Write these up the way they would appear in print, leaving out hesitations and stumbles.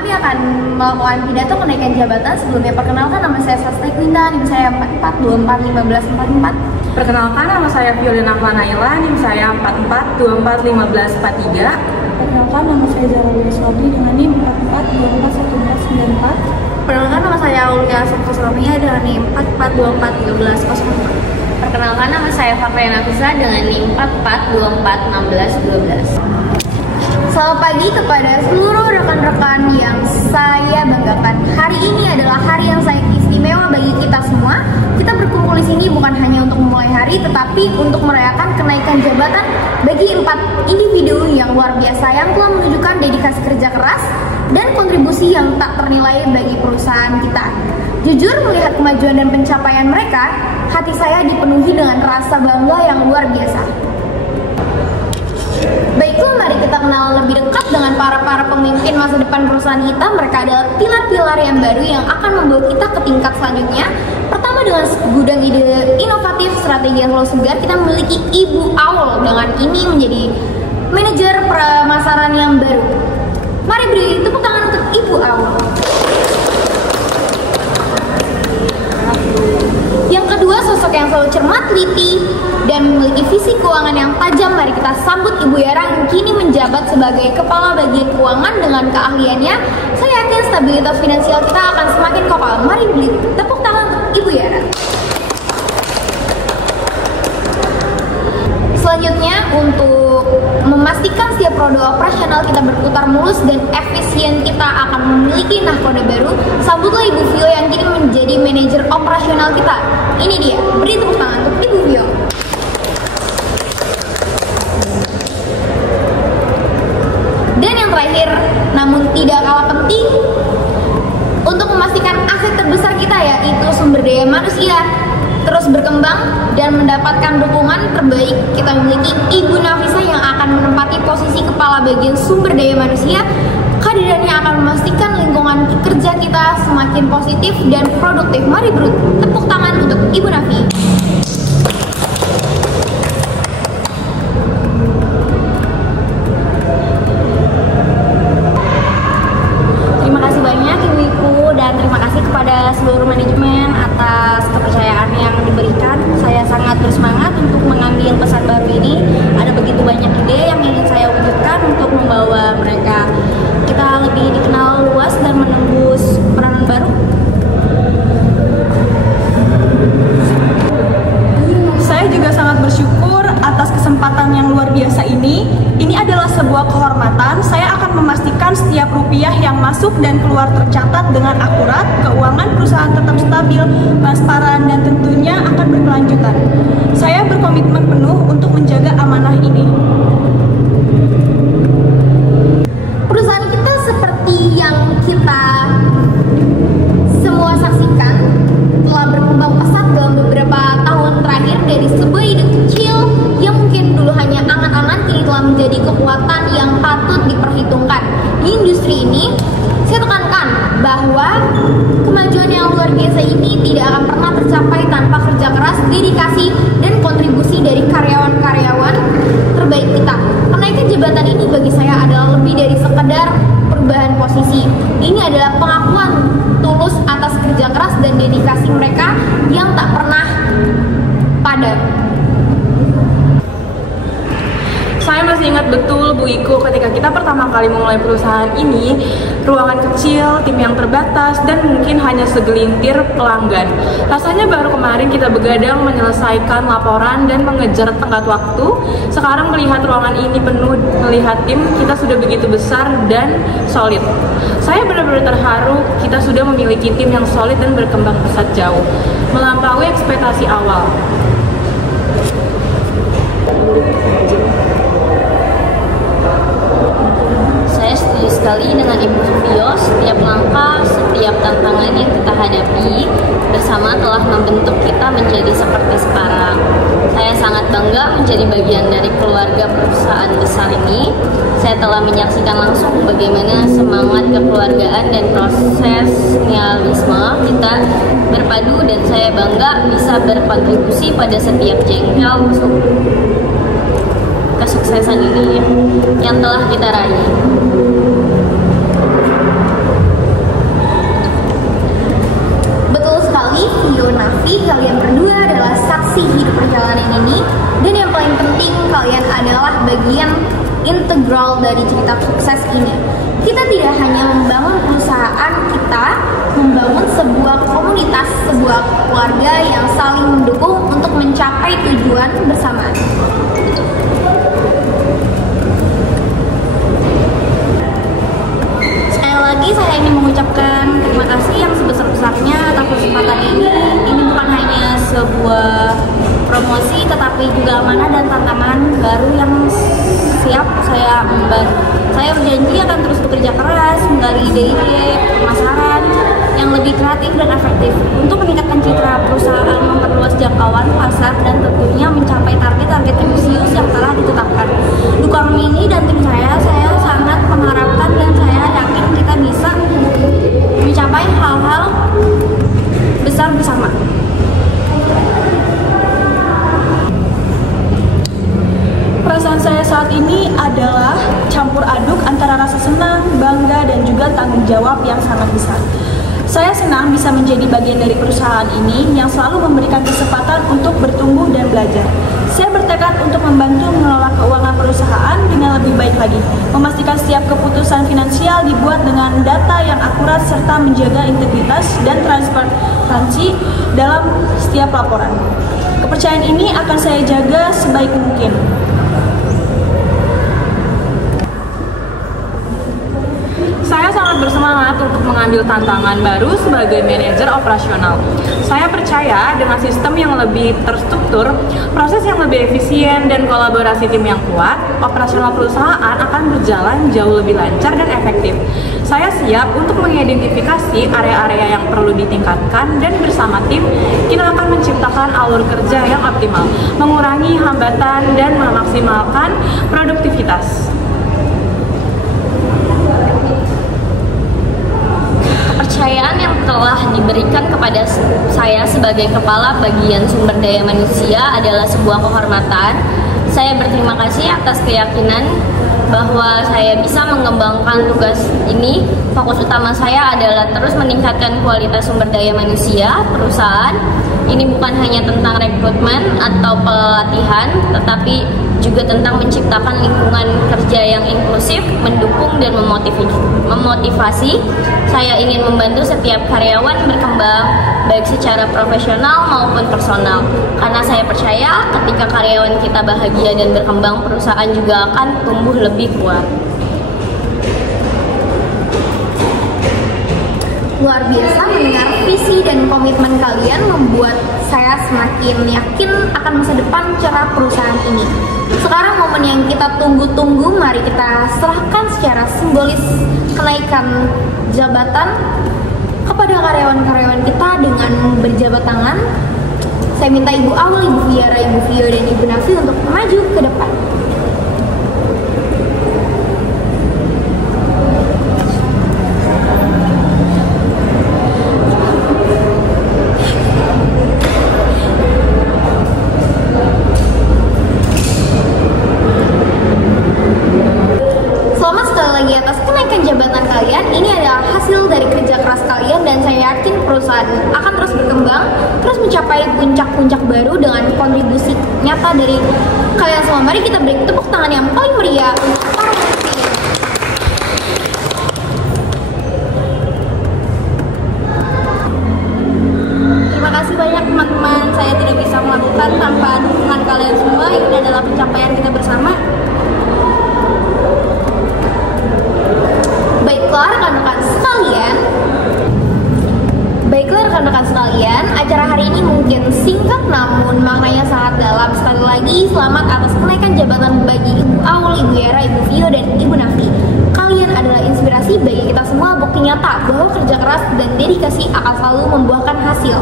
kami akan melakukan pidato kenaikan jabatan. Sebelumnya perkenalkan, nama saya Sastra Quinta, NIM saya 44241544. Perkenalkan, nama saya Violina Naila, NIM saya 44241543. Perkenalkan, nama saya Zara Wieswati dengan NIM 44241494. Perkenalkan, nama saya Aulia Sukosromia dengan NIM 44241304. Perkenalkan, nama saya Fafiana Nafisa dengan NIM 44241612. Selamat pagi kepada seluruh rekan-rekan yang saya banggakan. Hari ini adalah hari yang sangat istimewa bagi kita semua. Kita berkumpul di sini bukan hanya untuk memulai hari, tetapi untuk merayakan kenaikan jabatan bagi 4 individu yang luar biasa yang telah menunjukkan dedikasi kerja keras dan kontribusi yang tak ternilai bagi perusahaan kita. Jujur, melihat kemajuan dan pencapaian mereka, hati saya dipenuhi dengan rasa bangga yang luar biasa. Baiklah, mari kita kenal lebih dekat dengan para pemimpin masa depan perusahaan kita. Mereka adalah pilar-pilar yang baru yang akan membawa kita ke tingkat selanjutnya. Pertama, dengan gudang ide inovatif, strategi yang selalu segar, kita memiliki Ibu Aul dengan ini menjadi manajer pemasaran yang baru. Mari beri tepuk tangan untuk Ibu Aul. Yang kedua, sosok yang selalu cermat, teliti, dan memiliki visi keuangan yang tajam. Mari kita sambut Ibu Yara yang kini menjabat sebagai Kepala Bagian Keuangan. Dengan keahliannya, saya yakin stabilitas finansial kita akan semakin kekal. Mari beri tepuk tangan untuk Ibu Yara. Selanjutnya, untuk memastikan setiap roda operasional kita berputar mulus dan efisien, kita akan memiliki nahkoda baru. Sambutlah Ibu Vio yang kini menjadi manajer operasional kita. Ini dia, beri tepuk tangan untuk Ibu Vio. Dan yang terakhir, namun tidak kalah penting, untuk memastikan aset terbesar kita yaitu sumber daya manusia terus berkembang dan mendapatkan dukungan terbaik, kita memiliki Ibu Nafisa yang akan menempati posisi Kepala Bagian Sumber Daya Manusia. Kehadirannya akan memastikan lingkungan kerja kita semakin positif dan produktif. Mari beri tepuk tangan untuk Ibu Nafi. Terima kasih banyak Ibu-Ibu, dan terima kasih kepada seluruh manajemen atas kepercayaan yang diberikan. Saya sangat bersemangat untuk mengambil pesan baru ini. Ada begitu banyak ide yang ingin saya wujudkan untuk membawa mereka kita lebih dikenal luas dan menembus peranan baru. Saya juga sangat bersyukur atas kesempatan yang luar biasa ini. Ini adalah sebuah kehormatan. Saya akan memastikan setiap rupiah yang masuk dan keluar tercatat dengan akurat, keuangan perusahaan tetap stabil, transparan, dan tentunya akan berkelanjutan. Saya berkomitmen penuh untuk menjaga amanah ini. Perusahaan kita seperti yang kita semua saksikan telah berkembang pesat dalam beberapa tahun terakhir. Dari sebuah ide kecil yang mungkin dulu hanya angan-angan, kini telah menjadi kekuatan yang patut diperhitungkan. Di industri ini, saya tekankan bahwa kemajuan yang luar biasa ini tidak akan pernah tercapai tanpa kerja keras, dedikasi, dan kontribusi dari karyawan-karyawan terbaik kita. Kenaikan jabatan ini bagi saya adalah lebih dari sekedar perubahan posisi. Ini adalah pengakuan tulus atas kerja keras dan dedikasi mereka yang tak pernah padam. Saya masih ingat betul Bu Iko ketika kita pertama kali memulai perusahaan ini, ruangan kecil, tim yang terbatas, dan mungkin hanya segelintir pelanggan. Rasanya baru kemarin kita begadang menyelesaikan laporan dan mengejar tenggat waktu. Sekarang melihat ruangan ini penuh, melihat tim kita sudah begitu besar dan solid. Saya benar-benar terharu, kita sudah memiliki tim yang solid dan berkembang pesat jauh, melampaui ekspektasi awal. Saya setuju sekali dengan Ibu Vio. Setiap langkah, setiap tantangan yang kita hadapi bersama telah membentuk kita menjadi seperti sekarang. Saya sangat bangga menjadi bagian dari keluarga perusahaan besar ini. Saya telah menyaksikan langsung bagaimana semangat kekeluargaan dan profesionalisme kita berpadu, dan saya bangga bisa berkontribusi pada setiap jengkel kesuksesan ini yang telah kita raih. Nafi, kalian berdua adalah saksi hidup perjalanan ini. Dan yang paling penting, kalian adalah bagian integral dari cerita sukses ini. Kita tidak hanya membangun perusahaan kita, membangun sebuah komunitas, sebuah keluarga yang saling mendukung untuk mencapai tujuan bersama. Sekali lagi saya ingin mengucapkan terima kasih yang sebesar-besarnya atas kesempatan ini. Ini bukan hanya sebuah promosi, tetapi juga amanah dan tantangan baru yang siap saya emban. Saya berjanji akan terus bekerja keras, menggali ide-ide pemasaran yang lebih kreatif dan efektif untuk meningkatkan citra perusahaan, memperluas jangkauan pasar, dan tentunya mencapai target-target ambisius yang telah ditetapkan. Dukung ini dan tim saya sangat mengharapkan dan saya yakin kita bisa mencapai hal-hal besar bersama. Perasaan saya saat ini adalah campur aduk antara rasa senang, bangga, dan juga tanggung jawab yang sangat besar. Saya senang bisa menjadi bagian dari perusahaan ini yang selalu memberikan kesempatan untuk bertumbuh dan belajar. Saya bertekad untuk membantu mengelola keuangan perusahaan dengan lebih baik lagi, memastikan setiap keputusan finansial dibuat dengan data yang akurat serta menjaga integritas dan transparansi dalam setiap laporan. Kepercayaan ini akan saya jaga sebaik mungkin. Saya sangat bersemangat untuk mengambil tantangan baru sebagai manajer operasional. Saya percaya dengan sistem yang lebih terstruktur, proses yang lebih efisien, dan kolaborasi tim yang kuat, operasional perusahaan akan berjalan jauh lebih lancar dan efektif. Saya siap untuk mengidentifikasi area-area yang perlu ditingkatkan, dan bersama tim, kita akan menciptakan alur kerja yang optimal, mengurangi hambatan, dan memaksimalkan produktivitas. Kepercayaan yang telah diberikan kepada saya sebagai kepala bagian sumber daya manusia adalah sebuah kehormatan. Saya berterima kasih atas keyakinan bahwa saya bisa mengembangkan tugas ini. Fokus utama saya adalah terus meningkatkan kualitas sumber daya manusia perusahaan. Ini bukan hanya tentang rekrutmen atau pelatihan, tetapi juga tentang menciptakan lingkungan kerja yang inklusif, mendukung, dan memotivasi. Saya ingin membantu setiap karyawan berkembang, baik secara profesional maupun personal. Karena saya percaya ketika karyawan kita bahagia dan berkembang, perusahaan juga akan tumbuh lebih kuat. Luar biasa mendengar visi dan komitmen kalian membuat saya semakin yakin akan masa depan cerah perusahaan ini. Sekarang momen yang kita tunggu-tunggu, mari kita serahkan secara simbolis kenaikan jabatan kepada karyawan-karyawan kita dengan berjabat tangan. Saya minta Ibu Aul, Ibu Viara, Ibu Vio, dan Ibu Nafi untuk maju ke depan. Akan terus berkembang, terus mencapai puncak-puncak baru dengan kontribusi nyata dari kalian semua. Mari kita beri tepuk tangan yang paling meriah untuk para pemimpin. Terima kasih banyak teman-teman. Saya tidak bisa melakukan tanpa dukungan kalian semua. Ini adalah pencapaian kita bersama. Baiklah rekan-rekan sekalian, acara hari ini mungkin singkat namun maknanya sangat dalam. Sekali lagi, selamat atas kenaikan jabatan bagi Ibu Aul, Ibu Yara, Ibu Vio, dan Ibu Nafi. Kalian adalah inspirasi bagi kita semua, bukti nyata bahwa kerja keras dan dedikasi akan selalu membuahkan hasil.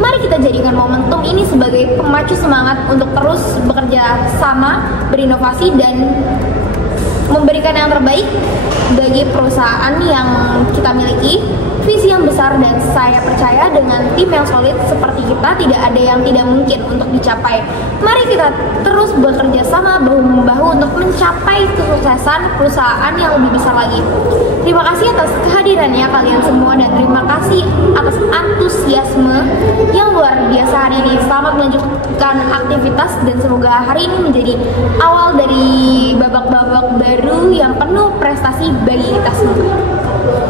Mari kita jadikan momentum ini sebagai pemacu semangat untuk terus bekerja sama, berinovasi, dan memberikan yang terbaik bagi perusahaan yang kita miliki, visi yang besar, dan saya percaya dengan tim yang solid seperti kita tidak ada yang tidak mungkin untuk dicapai. Mari kita terus bekerja sama bahu-membahu untuk mencapai kesuksesan perusahaan yang lebih besar lagi. Terima kasih atas kehadirannya kalian semua dan terima kasih atas antusiasme yang luar biasa hari ini. Selamat melanjutkan aktivitas dan semoga hari ini menjadi awal dari babak-babak baru yang penuh prestasi bagi kita semua.